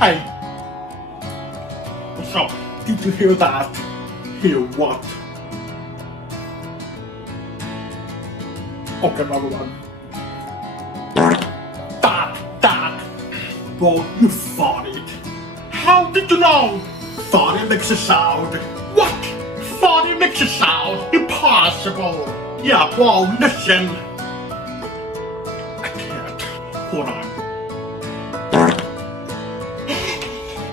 Hey, what's up? Did you hear that? Hear what? Okay, another one. That. Bro, you farted. How did you know? Farting makes a sound. What? Farting makes a sound? Impossible. Yeah, bro, listen. I can't. Hold on.